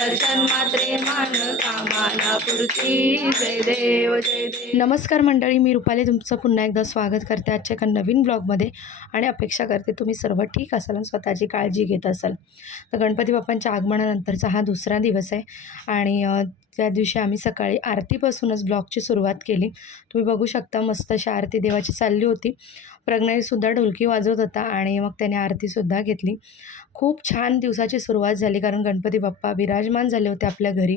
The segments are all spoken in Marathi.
दर्शन मात्रे मान कामाला पूर्ती. जय देव जय देव. नमस्कार मंडळी, मी रुपाली तुमचं पुन्हा एकदा स्वागत करते आजच्या एका नवीन ब्लॉगमध्ये. आणि अपेक्षा करते तुम्ही सर्व ठीक असाल आणि स्वतःची काळजी घेत असाल. तर गणपती बाप्पांच्या आगमनानंतरचा हा दुसरा दिवस आहे आणि त्या दिवशी आम्ही सकाळी आरतीपासूनच ब्लॉगची सुरुवात केली. तुम्ही बघू शकता मस्त अशी आरती देवाची चालली होती. प्रज्ञासुद्धा ढोलकी वाजवत होता आणि मग त्याने आरतीसुद्धा घेतली. खूप छान दिवसाची सुरुवात झाली कारण गणपती बाप्पा विराजमान झाले होते आपल्या घरी.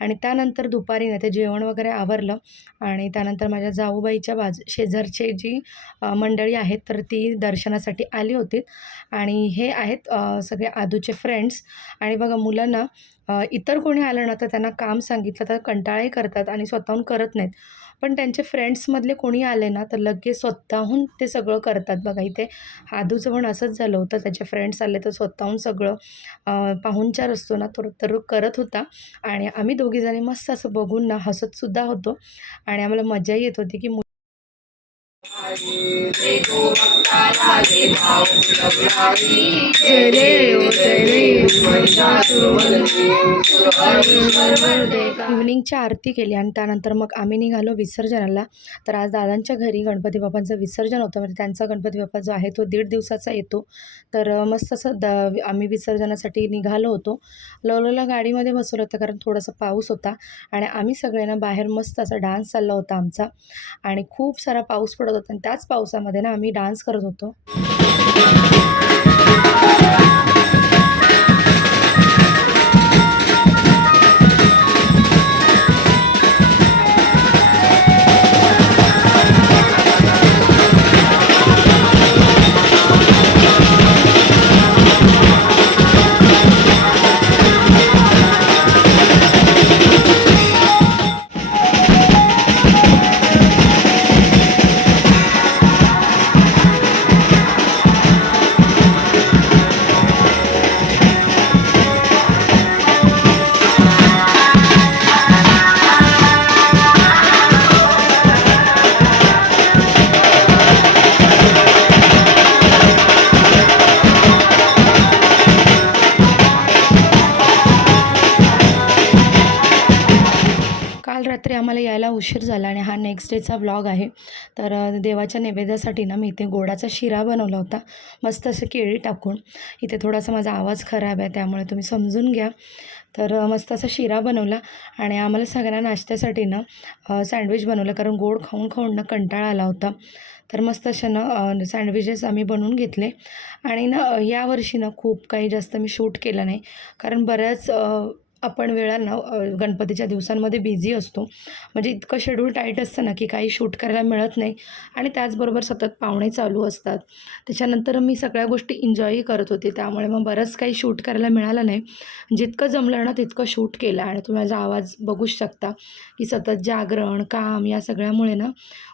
आणि त्यानंतर दुपारी ना ते जेवण वगैरे आवरलं आणि त्यानंतर माझ्या जाऊबाईच्या शेजारचे जी मंडळी आहेत तर ती दर्शनासाठी आली होती. आणि हे आहेत सगळे आदूचे फ्रेंड्स. आणि बघा मुलांना इतर कोणी आलं ना तर त्यांना काम सांगितलं तर कंटाळाही करतात आणि स्वतःहून करत नाहीत. पण त्यांचे फ्रेंड्समधले कोणी आले ना तर लगेच स्वतःहून ते सगळं करतात. बघा इथे आदूचं पण असंच झालं होतं. त्याचे फ्रेंड्स आले तर स्वतःहून सगळं पाहुणचार असतो ना तर करत होता. आणि आम्ही दोघीजणी मस्त असं बघून ना हसतसुद्धा होतो आणि आम्हाला मजाही येत होती की इव्हनिंगची आरती केली आणि त्यानंतर मग आम्ही निघालो विसर्जनाला. तर आज दादांच्या घरी गणपती बाप्पांचं विसर्जन होतं. म्हणजे त्यांचा गणपती बाप्पा जो आहे तो 1.5 दिवसाचा येतो. तर मस्त असं आम्ही विसर्जनासाठी निघालो होतो. लवलोला गाडीमध्ये बसवलं होतं कारण थोडासा पाऊस होता आणि आम्ही सगळ्यांना बाहेर मस्त असा डान्स चालला होता आमचा. आणि खूप सारा पाऊस पडत होता आणि त्याच पावसामध्ये ना आम्ही डान्स करत होतो. काल रात्री आम्हाला यायला उशीर झाला आणि हा नेक्स्ट डेचा व्लॉग आहे. तर देवाच्या नैवेद्यासाठी ना मी इथे गोडाचा शिरा बनवला होता मस्त असं केळी टाकून. इथे थोडासा माझा आवाज खराब आहे त्यामुळे तुम्ही समजून घ्या. तर मस्त असा शिरा बनवला आणि आम्हाला सगळ्यांना नाश्त्यासाठी ना सँडविच बनवलं कारण गोड खाऊन खाऊन ना कंटाळा आला होता. तर मस्त अशा ना सँडविचेस आम्ही बनवून घेतले. आणि ना यावर्षी ना खूप काही जास्त मी शूट केलं नाही कारण बऱ्याच आपण वेळांना गणपतीच्या दिवसांमध्ये बिझी असतो. म्हणजे इतकं शेड्यूल टाईट असतं ना की काही शूट करायला मिळत नाही. आणि त्याचबरोबर सतत पाहुणे चालू असतात. त्याच्यानंतर मी सगळ्या गोष्टी एन्जॉयही करत होते त्यामुळे मग बरंच काही शूट करायला मिळालं नाही. जितकं जमलं ना तितकं शूट केलं. आणि तुम्ही माझा आवाज बघूच शकता की सतत जागरण काम या सगळ्यामुळे ना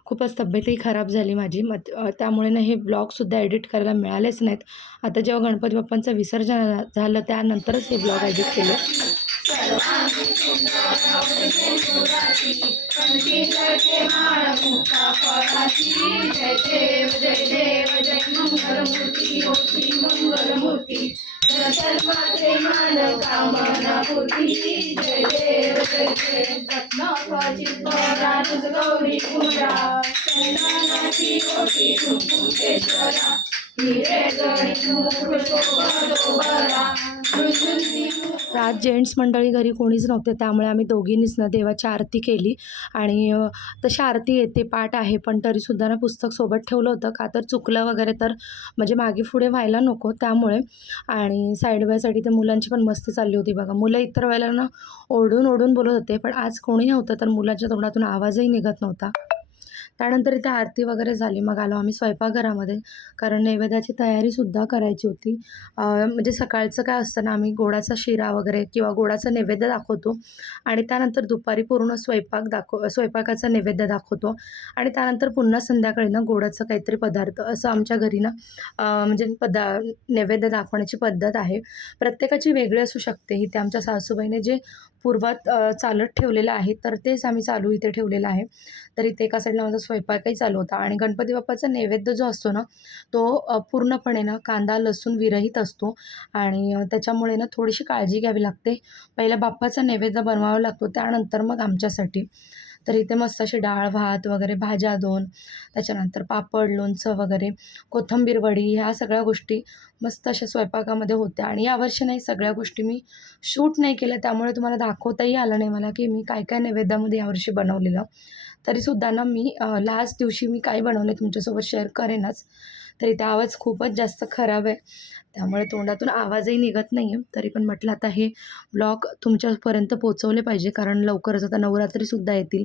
खूपच तब्येतही खराब झाली माझी. त्यामुळे ना हे ब्लॉगसुद्धा एडिट करायला मिळालेच नाहीत. आता जेव्हा गणपती बाप्पांचं विसर्जन झालं त्यानंतरच हे ब्लॉग एडिट केले. आज जेंट्स मंडळी घरी कोणीच नव्हते त्यामुळे आम्ही दोघींनीच ना देवाची आरती केली. आणि तशी आरती येते पाठ आहे पण तरीसुद्धा ना पुस्तक सोबत ठेवलं होतं का तर चुकलं वगैरे तर म्हणजे मागे पुढे व्हायला नको त्यामुळे. आणि साईड बाय साईड इथे मुलांची पण मस्ती चालली होती बघा. मुलं इतर वेळेला ना ओरडून ओरडून बोलत होते पण आज कोणी नव्हतं तर मुलांच्या तोंडातून आवाजही निघत नव्हता. त्यानंतर इथे आरती वगैरे झाली. मग आलो आम्ही स्वयंपाकघरामध्ये कारण नैवेद्याची तयारीसुद्धा करायची होती. म्हणजे सकाळचं काय असतं ना आम्ही गोडाचा शिरा वगैरे किंवा गोडाचा नैवेद्य दाखवतो आणि त्यानंतर दुपारी पूर्ण स्वयंपाकाचा नैवेद्य दाखवतो आणि त्यानंतर पुन्हा संध्याकाळी ना गोडाचं काहीतरी पदार्थ असं आमच्या घरी ना म्हणजे नैवेद्य दाखवण्याची पद्धत आहे. प्रत्येकाची वेगळी असू शकते. इथे आमच्या सासूबाईने जे पूर्वात चालत ठेवलेलं आहे तर तेच आम्ही चालू इथे ठेवलेलं आहे. तर इथे एका साईडला माझा स्वयंपाकही चालू होता आणि गणपती बाप्पाचा नैवेद्य जो असतो ना तो पूर्णपणे ना कांदा लसूण विरहित असतो आणि त्याच्यामुळे ना थोडीशी काळजी घ्यावी लागते. पहिला बाप्पाचा नैवेद्य बनवावा लागतो, त्यानंतर मग आमच्यासाठी. तर इथे मस्त अशी डाळ भात वगैरे भाज्या 2, त्याच्यानंतर पापड लोणचं वगैरे कोथिंबीर वडी ह्या सगळ्या गोष्टी मस्त अशा स्वयंपाकामध्ये होत्या. आणि यावर्षी नाही सगळ्या गोष्टी मी शूट नाही केल्या, त्यामुळे तुम्हाला दाखवताही आलं नाही मला की मी काय काय नैवेद्यामध्ये यावर्षी बनवलेलं. तरीसुद्धा ना मी लास्ट दिवशी मी काय बनवले तुमच्यासोबत शेअर करेनच. तरी त्या आवाज खूपच जास्त खराब आहे, त्यामुळे तोंडातून आवाजही निघत नाही आहे. तरी पण म्हटलं आता हे ब्लॉग तुमच्यापर्यंत पोहोचवले पाहिजे, कारण लवकरच आता नवरात्रीसुद्धा येतील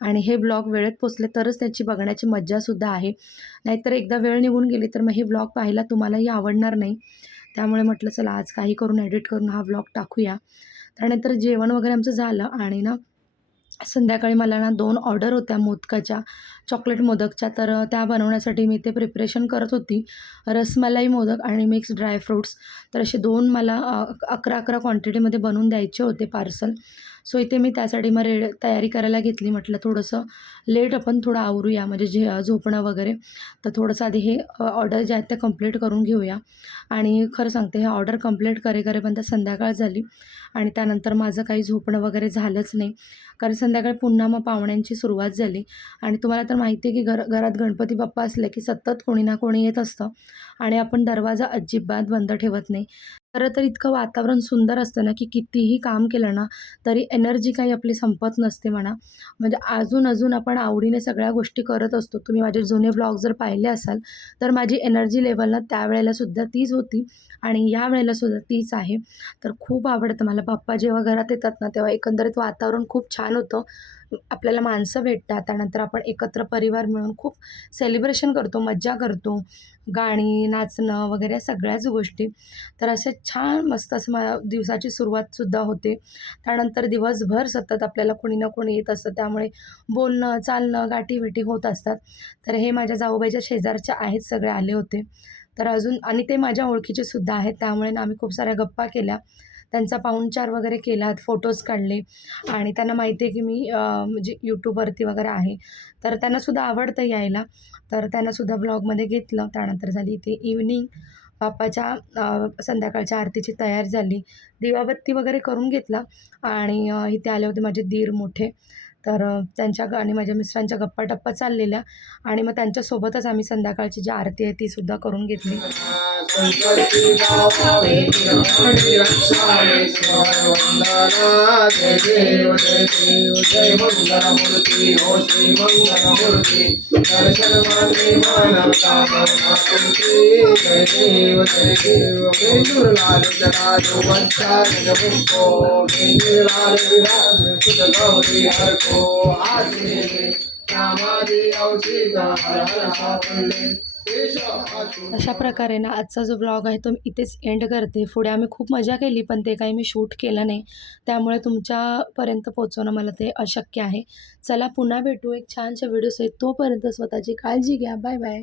आणि हे ब्लॉग वेळेत पोचले तरच त्याची बघण्याची मज्जासुद्धा आहे. नाहीतर एकदा वेळ निघून गेली तर मग हे ब्लॉग पाहायला तुम्हालाही आवडणार नाही. त्यामुळे म्हटलं चला आज काही करून एडिट करून हा ब्लॉग टाकूया. त्यानंतर जेवण वगैरे आमचं झालं आणि ना संध्याकाळी मला ना 2 ऑर्डर होत्या मोदकाच्या, चॉकलेट मोदकच्या. तर त्या बनवण्यासाठी मी ते प्रिपरेशन करत होती. रसमलाई मोदक आणि मिक्स ड्राय फ्रुट्स. तर असे 2 मला 11-11 क्वांटिटीमध्ये बनवून द्यायचे होते पार्सल. सो इथे मी त्यासाठी मग तयारी करायला घेतली. म्हटलं थोडंसं लेट आपण थोडं आवरूया, म्हणजे झोपणं वगैरे. तर थोडंसं आधी हे ऑर्डर जे आहेत ते कंप्लीट करून घेऊया. आणि खरं सांगते हे ऑर्डर कंप्लीट करेपर्यंत संध्याकाळ झाली आणि त्यानंतर माझं काही झोपणं वगैरे झालंच नाही. कारण संध्याकाळी पुन्हा मग पाहुण्यांची सुरुवात झाली आणि तुम्हाला तर माहिती आहे की घरात गणपती बाप्पा असले की सतत कोणी ना कोणी येत असतं आणि आपण दरवाजा अजिबात बंद ठेवत नाही. खरं तर इतकं वातावरण सुंदर असतं ना की कितीही काम केलं ना तरी एनर्जी काही आपली संपत नसते म्हणा. म्हणजे अजून आपण आवडीने सगळ्या गोष्टी करत असतो. तुम्ही माझे जुने व्लॉग जर पाहिले असाल तर माझी एनर्जी लेव्हल ना त्यावेळेलासुद्धा तीच होती आणि या वेळेलासुद्धा तीच आहे. तर खूप आवडतं मला. बाप्पा जेव्हा घरात येतात ना तेव्हा एकंदरीत वातावरण खूप छान होतं. आपल्याला माणसं भेटतात, त्यानंतर आपण एकत्र परिवार मिळून खूप सेलिब्रेशन करतो, मज्जा करतो, गाणी नाचणं वगैरे सगळ्याच गोष्टी. तर असे छान मस्त असं दिवसाची सुरुवातसुद्धा होते. त्यानंतर दिवसभर सतत आपल्याला कोणी ना कोणी येत असतं, त्यामुळे बोलणं चालणं गाठीभेटी होत असतात. तर हे माझ्या जाऊबाईच्या शेजारच्या आहेत, सगळे आले होते. तर अजून आणि ते माझ्या ओळखीचे सुद्धा आहेत, त्यामुळे ना आम्ही खूप साऱ्या गप्पा केल्या, त्यांचा पाहुणचार वगैरे केला, फोटोज काढले आणि त्यांना माहिती आहे की मी म्हणजे यूट्यूबवरती वगैरे आहे, तर त्यांनासुद्धा आवडतं यायला. तर त्यांनासुद्धा ब्लॉगमध्ये घेतलं. त्यानंतर झाली इथे इव्हनिंग. बाप्पाच्या संध्याकाळच्या आरतीची तयारी झाली, दिवाबत्ती वगैरे करून घेतला आणि इथे आले होते माझे दीर मोठे. तर त्यांच्या आणि माझ्या मिस्टरांच्या गप्पा-टप्पा चाललेल्या आणि मग त्यांच्यासोबतच आम्ही संध्याकाळची जी आरती आहे तीसुद्धा करून घेतली. अशा प्रकारे ना आजचा जो ब्लॉग आहे तो मी इथेच एंड करते. पुढे आम्ही खूप मजा केली पण ते काही मी शूट केलं नाही, त्यामुळे तुमच्यापर्यंत पोहोचवणं मला ते अशक्य आहे. चला पुन्हा भेटू एक छानशा व्हिडिओसहित. तोपर्यंत स्वतःची काळजी घ्या. Bye bye.